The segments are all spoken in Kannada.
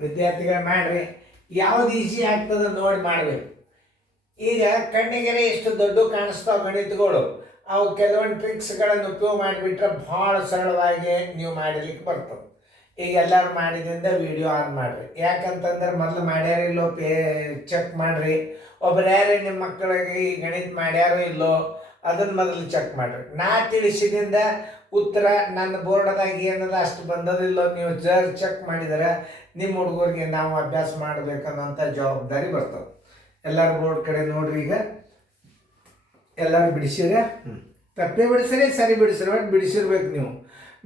ವಿದ್ಯಾರ್ಥಿಗಳು ಮಾಡ್ರಿ. ಯಾವ್ದು ಈಸಿ ಆಗ್ತದೆ ನೋಡಿ ಮಾಡಬೇಕು. ಈಗ ಕಣ್ಣಿಗೆರೆ ಎಷ್ಟು ದೊಡ್ಡ ಕಾಣಿಸ್ತಾವ ಗಣಿತಗಳು, ಅವು ಕೆಲವೊಂದು ಟ್ರಿಕ್ಸ್ಗಳನ್ನು ಉಪಯೋಗ ಮಾಡಿಬಿಟ್ರೆ ಭಾಳ ಸರಳವಾಗಿ ನೀವು ಮಾಡಲಿಕ್ಕೆ ಬರ್ತದೆ. ಈಗ ಎಲ್ಲರೂ ಮಾಡಿದ್ರಿಂದ ವಿಡಿಯೋ ಆನ್ ಮಾಡಿರಿ. ಯಾಕಂತಂದ್ರೆ ಮೊದಲು ಮಾಡ್ಯಾರೋ ಇಲ್ಲೋ ಚೆಕ್ ಮಾಡಿರಿ. ಒಬ್ರು ಯಾರೇ ನಿಮ್ಮ ಮಕ್ಕಳಿಗೆ ಈ ಗಣಿತ ಮಾಡ್ಯಾರೋ ಇಲ್ಲೋ ಅದನ್ನು ಮೊದಲು ಚೆಕ್ ಮಾಡಿರಿ. ನಾ ತಿಳಿಸಿದಿಂದ ಉತ್ತರ ನನ್ನ ಬೋರ್ಡ್ದಾಗ ಏನದ ಅಷ್ಟು ಬಂದದಿಲ್ಲೋ ನೀವು ಚೆಕ್ ಮಾಡಿದರೆ ನಿಮ್ಮ ಹುಡುಗರಿಗೆ ನಾವು ಅಭ್ಯಾಸ ಮಾಡಬೇಕನ್ನೋಂಥ ಜವಾಬ್ದಾರಿ ಬರ್ತದೆ. ಎಲ್ಲರೂ ಬೋರ್ಡ್ ಕಡೆ ನೋಡ್ರಿ. ಈಗ ಎಲ್ಲರೂ ಬಿಡಿಸಿರ, ತಪ್ಪೇ ಬಿಡಿಸ್ರಿ ಸರಿ ಬಿಡಿಸ್ರಿ, ಒಟ್ಟು ಬಿಡಿಸಿರ್ಬೇಕು ನೀವು.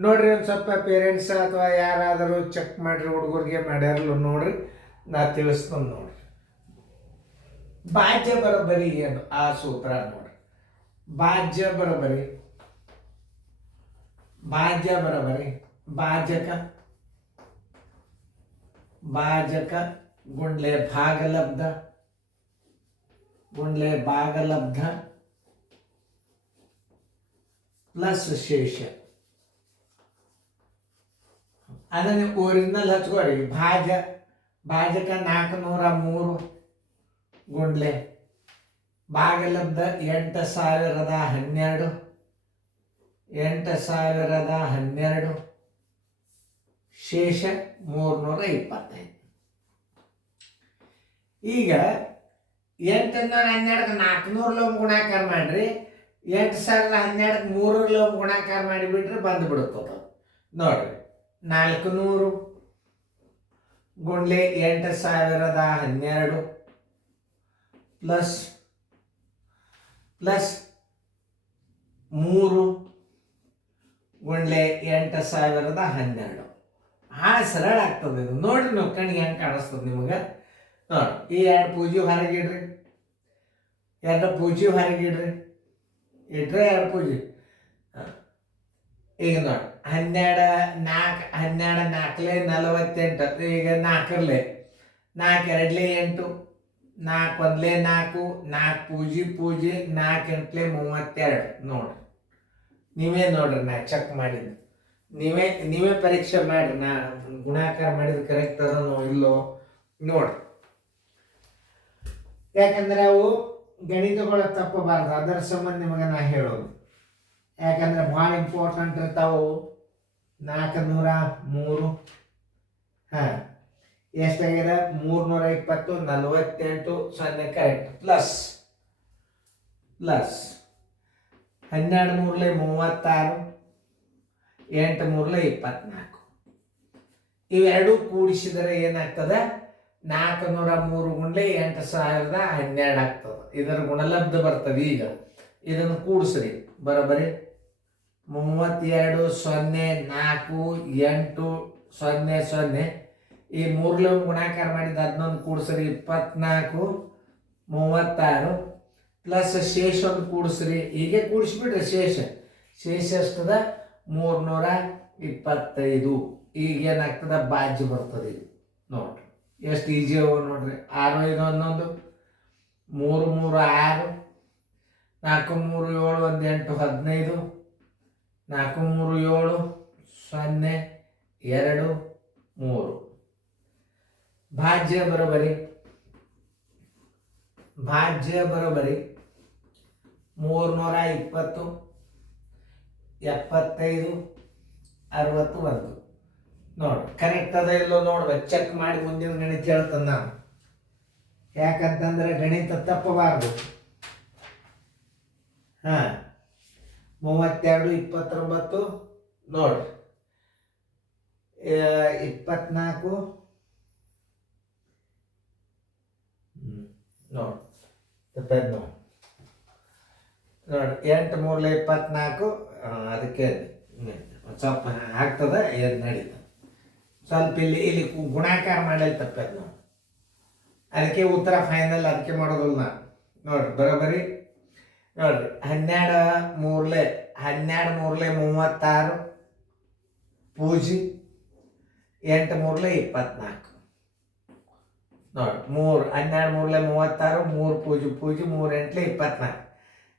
ನೋಡ್ರಿ ಒಂದು ಸ್ವಲ್ಪ ಪೇರೆಂಟ್ಸ್ ಅಥವಾ ಯಾರಾದರೂ ಚೆಕ್ ಮಾಡಿರಿ, ಹುಡುಗರಿಗೆ ಮಾಡ್ಯಾರಲ್ಲ ನೋಡ್ರಿ, ನಾ ತಿಳಿಸ್ಕೊಂಡು ನೋಡ್ರಿ. ಬಾಜ್ಯ ಬರೋಬ್ಬರಿ ಏನು ಆ ಸೂತ್ರ ನೋಡ್ರಿ. ಬಾಜ್ಯ ಬರೋಬ್ಬರಿ, ಭಾಜ್ಯ ಬರೋಬ್ಬರಿ, ಭಾಜಕ ಗುಂಡ್ಲೆ ಭಾಗಲಬ್ಧ ಗುಂಡ್ಲೆ ಭಾಗಲಬ್ಧ ಪ್ಲಸ್ ಶೇಷ. ಅದನ್ನು ಒರಿಜಿನಲ್ ಹಚ್ಕೋರಿ. ಭಾಜಕ 403 ಗುಂಡ್ಲೆ ಭಾಗಲಬ್ಧ 8012 ಶೇಷ 325. ಈಗ 812 400 ಲೋಮ್ ಗುಣಾಕಾರ ಮಾಡ್ರಿ. 8012 3 ಲೋಮ್ ಗುಣಾಕಾರ ಮಾಡಿಬಿಟ್ರೆ ಬಂದುಬಿಡುತ್ತದೆ ನೋಡ್ರಿ. 400 ಗುಂಡ್ಲೆ 8012 ಪ್ಲಸ್ 3 ಗುಂಡ್ಲೆ 8012. ಭಾಳ ಸರಳ ಆಗ್ತದೆ ಇದು. ನೋಡ್ರಿ ನೀವು ಕಣ್ಣಿಗೆ ಹೆಂಗೆ ಕಾಣಿಸ್ತದೆ ನಿಮಗೆ. ನೋಡಿ, ಈ 2 ಪೂಜೆ ಹೊರಗಿಡ್ರಿ, 2 ಪೂಜೆ ಹೊರಗಿಡ್ರಿ, ಇಟ್ರೆ 2 ಪೂಜೆ. ಈಗ ನೋಡಿ 12 4 48. ಈಗ 4 4 2 8, 4 1 4, 4 ಪೂಜೆ 4 8 32. ನೋಡ್ರಿ, ನೀವೇ ನೋಡ್ರಿ, ನಾ ಚೆಕ್ ಮಾಡಿದ್ದು ನೀವೇ ಪರೀಕ್ಷೆ ಮಾಡ್ರಿ. ನಾ ಗುಣಾಕಾರ ಮಾಡಿದ್ದು ಕರೆಕ್ಟ್ ಅದೋ ಇಲ್ಲೋ ನೋಡ್ರಿ. ಯಾಕಂದ್ರೆ ಅವು ಗಣಿತಗಳು ತಪ್ಪಬಾರ್ದು, ಅದರ ಸಂಬಂಧ ನಿಮಗೆ ನಾ ಹೇಳೋದು. ಯಾಕಂದ್ರೆ ಭಾಳ ಇಂಪಾರ್ಟೆಂಟ್ ಇರ್ತಾವು. 403 ಎಷ್ಟಾಗ್ಯದ 320 48 0 ಕರೆಕ್ಟ್. ಪ್ಲಸ್ 12 3 36 8 3 24. ಇವೆರಡೂ ಕೂಡಿಸಿದರೆ ಏನಾಗ್ತದೆ? 403 ಗುಂಡ್ಲೆ 8012 ಆಗ್ತದೆ. ಇದರ ಗುಣಲಬ್ಧ ಬರ್ತದೆ. ಈಗ ಇದನ್ನು ಕೂಡಿಸ್ರಿ ಬರೋಬ್ಬರಿ 32 0 4 8 0 0. ಈ 3 ಗುಣಾಕಾರ ಮಾಡಿದ 11 ಕೂಡಿಸ್ರಿ 24 36 ಪ್ಲಸ್ ಶೇಷ ಒಂದು ಕೂಡಿಸ್ರಿ. ಹೀಗೆ ಕೂಡಿಸ್ಬಿಡ್ರಿ. ಶೇಷ ಎಷ್ಟದ 325. ಈಗೇನಾಗ್ತದ? ಬಾಜ್ಯ ಬರ್ತದೆ. ಇದು ನೋಡ್ರಿ ಎಷ್ಟು ಈಜಿ ಅವ ನೋಡ್ರಿ. 6 5 11 3 3 6 4 3 7 1 8 15 4 3 7 0 2 3. ಭಾಜ್ಯ ಬರೋಬ್ಬರಿ 320 75 61. ನೋಡ್ರಿ ಕರೆಕ್ಟ್ ಅದ ಇಲ್ಲೋ ನೋಡ್ಬೇಕು, ಚೆಕ್ ಮಾಡಿ ಮುಂದಿನ ಗಣಿತ ಹೇಳ್ತಾನೆ ನಾನು. ಯಾಕಂತಂದ್ರೆ ಗಣಿತ ತಪ್ಪಬಾರ್ದು. 32 29 ನೋಡ್ರಿ 24 ನೋಡಿ ತಪ್ಪೇದು ನೋಡಿ 8 3 24. ಅದಕ್ಕೆ ಸ್ವಲ್ಪ ಆಗ್ತದೆ, ಏನು ನಡೀತದೆ. ಸ್ವಲ್ಪ ಇಲ್ಲಿ ಗುಣಾಕಾರ ಮಾಡಲಿ ತಪ್ಪೇದು ನೋಡಿ. ಅದಕ್ಕೆ ಉತ್ತರ ಫೈನಲ್ ಅದಕ್ಕೆ ಮಾಡೋದಿಲ್ಲ ನಾನು. ನೋಡ್ರಿ ಬರೋಬ್ಬರಿ ನೋಡ್ರಿ 12 3 36 ಪೂಜಿ 8 3 24. ನೋಡಿ 3 12 3 36 3 ಪೂಜಿ 3 8 24.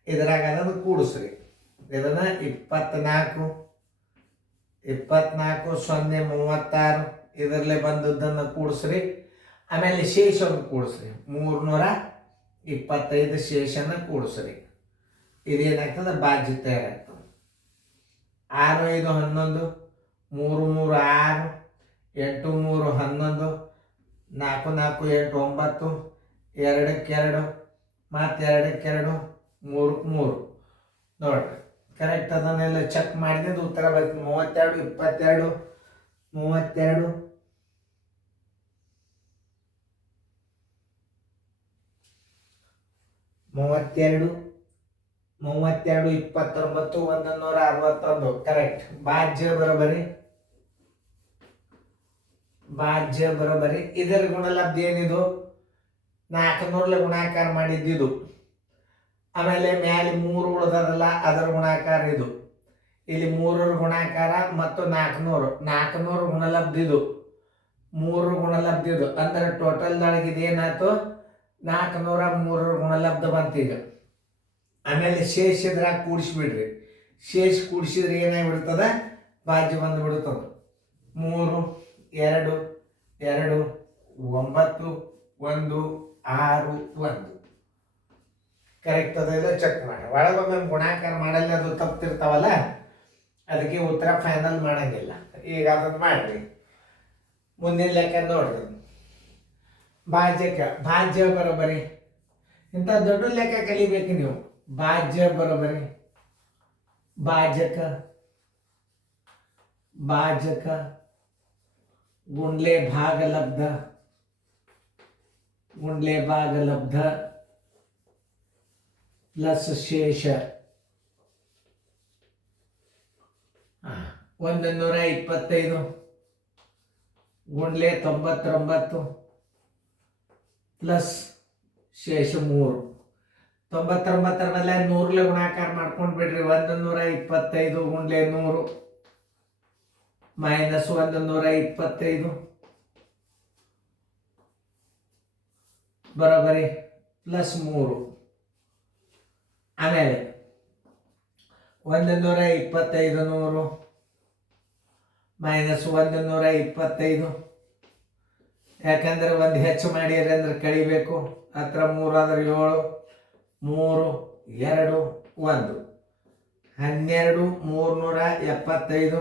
ಇದ್ರಾಗ ಅದನ್ನು ಕೂಡಿಸ್ರಿ. ಇದನ್ನು 24 0 36 ಇದರಲ್ಲೇ ಬಂದದ್ದನ್ನು ಕೂಡಿಸ್ರಿ. ಆಮೇಲೆ ಶೇಷವನ್ನು ಕೂಡಿಸ್ರಿ. 325 ಶೇಷನ ಕೂಡಿಸ್ರಿ. ಇದೇನಾಗ್ತದೆ? ಬಾಜ್ಯ ತಯಾರಾಗ್ತದೆ. 6 5 11, 3 3 6, 8 3 11, 4 4 8 9, 2ಕ್ಕೆ 2, ಮತ್ತು 2ಕ್ಕೆ 2, 3ಕ್ಕೆ 3. ನೋಡ್ರಿ ಕರೆಕ್ಟ್ ಅದನ್ನೆಲ್ಲ ಚೆಕ್ ಮಾಡಿದ್ರೆ ಉತ್ತರ ಬರ್ತದೆ. 32 22 32 32 32 29 161. ಕರೆಕ್ಟ್. ಬಾಜ್ಯ ಬರೋಬರಿ. ಇದರ ಗುಣಲಬ್ಧ ಏನಿದು? 400 ಗುಣಾಕಾರ ಮಾಡಿದ್ದಿದು. ಆಮೇಲೆ ಮ್ಯಾಲೆ 3 ಉಳ್ದದಲ್ಲ, ಅದರ ಗುಣಾಕಾರ ಇದು. ಇಲ್ಲಿ 3ರ ಗುಣಾಕಾರ ಮತ್ತು 400 ಗುಣಲಬ್ಧ ಇದು. 3 ಗುಣಲಬ್ಧ ಇದು. ಅಂದ್ರೆ ಟೋಟಲ್ದೊಳಗೆ ಇದೇನಾಯ್ತು? 403 ಗುಣಲಬ್ಧ ಬಂತೀಗ. ಆಮೇಲೆ ಶೇಷ ಇದ್ರಾಗ ಕೂಡಿಸ್ಬಿಡ್ರಿ. ಶೇಷ ಕೂಡಿಸಿದ್ರೆ ಏನಾಗ್ಬಿಡ್ತದ? ಬಾಜ್ಯ ಬಂದುಬಿಡ್ತದೆ. 3 2 2 9 1 6 1. ಕರೆಕ್ಟ್ ಅದೆಲ್ಲ ಚೆಕ್ ಮಾಡಿ. ಒಳಗೊಮ್ಮೆ ಗುಣಾಕಾರ ಮಾಡಲ್ಲ, ಅದು ತಪ್ಪಿರ್ತಾವಲ್ಲ, ಅದಕ್ಕೆ ಉತ್ತರ ಫೈನಲ್ ಮಾಡಂಗಿಲ್ಲ. ಈಗ ಅದನ್ನು ಮಾಡ್ರಿ. ಮುಂದಿನ ಲೆಕ್ಕ ನೋಡ್ರಿ. ಭಾಜ್ಯ ಬರೋಬರಿ. ಇಂಥ ದೊಡ್ಡ ಲೆಕ್ಕ ಕಲಿಬೇಕು ನೀವು. ಭಾಜ್ಯ ಬರೋಬರಿ. ಭಾಜಕ ಗುಂಡ್ಲೆ ಭಾಗಲಬ್ಧ ಪ್ಲಸ್ ಶೇಷ 125 ಗುಂಡ್ಲೆ 99 ಪ್ಲಸ್ ಶೇಷ 3. 99 ಮೇಲೆ 100 ಗುಣಾಕಾರ ಮಾಡ್ಕೊಂಡು ಬಿಡ್ರಿ. 125 ಗುಂಡ್ಲೆ 100 ಮೈನಸ್ 125 ಬರೋಬರಿ ಪ್ಲಸ್ 3. ಆಮೇಲೆ 125 100 ಮೈನಸ್ 125. ಯಾಕಂದ್ರೆ ಒಂದು ಹೆಚ್ಚು ಮಾಡಿರಿ ಅಂದ್ರೆ ಕಳಿಬೇಕು. ಹತ್ರ 3 ಆದ್ರೆ 7 3 2 1 12 375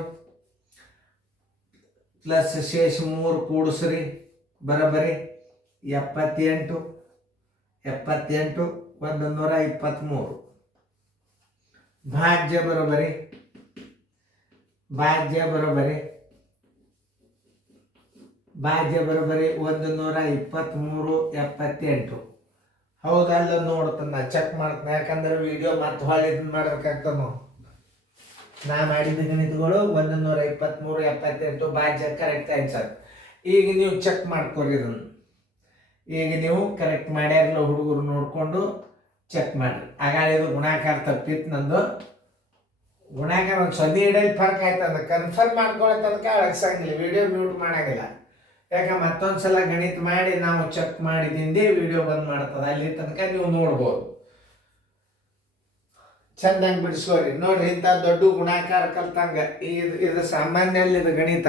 ಪ್ಲಸ್ ಶೇಷ 3 ಕೂಡಿಸ್ರಿ. ಬರೋಬರಿ 78 123. ಭಾಜ್ಯ ಬರೋಬರಿ 123 78. ಹೌದಲ್ಲ ನೋಡ್ತಾನೆ, ನಾ ಚೆಕ್ ಮಾಡ್ತಾನೆ. ಯಾಕಂದ್ರೆ ವಿಡಿಯೋ ಮತ್ತೆ ಹೊಳ್ಳಿ ಇದನ್ನ ಮಾಡ್ಬೇಕಾಗ್ತದೆ. ನಾ ಮಾಡಿದ ಗಣಿತಗಳು 123 78 ಭಾಜ್ಯ ಕರೆಕ್ಟ್ ಆನ್ಸರ್. ಈಗ ನೀವು ಚೆಕ್ ಮಾಡ್ಕೊರಿ ಇದನ್ನು. ಈಗ ನೀವು ಕರೆಕ್ಟ್ ಮಾಡ್ಯಾರಲ್ಲ ಹುಡುಗರು ನೋಡಿಕೊಂಡು ಚೆಕ್ ಮಾಡಿರಿ. ಹಾಗಾದ್ರೆ ಇದು ಗುಣಾಕಾರ ತಪ್ಪಿತ್ತು ನಂದು. ಗುಣಾಕಾರ ಒಂದು ಸೊನ್ನೆ ಇಡೋದು ಫರ್ಕ್ ಆಯ್ತು ಅಂದ್ರೆ ಕನ್ಫರ್ಮ್ ಮಾಡ್ಕೊಳ್ಳೋ ತನಕ ಅಳಗ್ಸಂಗಿಲ್ಲ, ವಿಡಿಯೋ ಮ್ಯೂಟ್ ಮಾಡೋಂಗಿಲ್ಲ. ಯಾಕೆ ಮತ್ತೊಂದು ಸಲ ಗಣಿತ ಮಾಡಿ ನಾವು ಚೆಕ್ ಮಾಡಿದಿಂದೇ ವಿಡಿಯೋ ಬಂದ್ ಮಾಡ್ತದೆ. ಅಲ್ಲಿ ತನಕ ನೀವು ನೋಡ್ಬೋದು. ಚಂದಂಗೆ ಬಿಡಿಸ್ಕೋರಿ. ನೋಡ್ರಿ, ಇಂಥ ದೊಡ್ಡ ಗುಣಾಕಾರ ಕಲ್ತಂಗ ಇದು ಸಾಮಾನ್ಯ ಇದು ಗಣಿತ.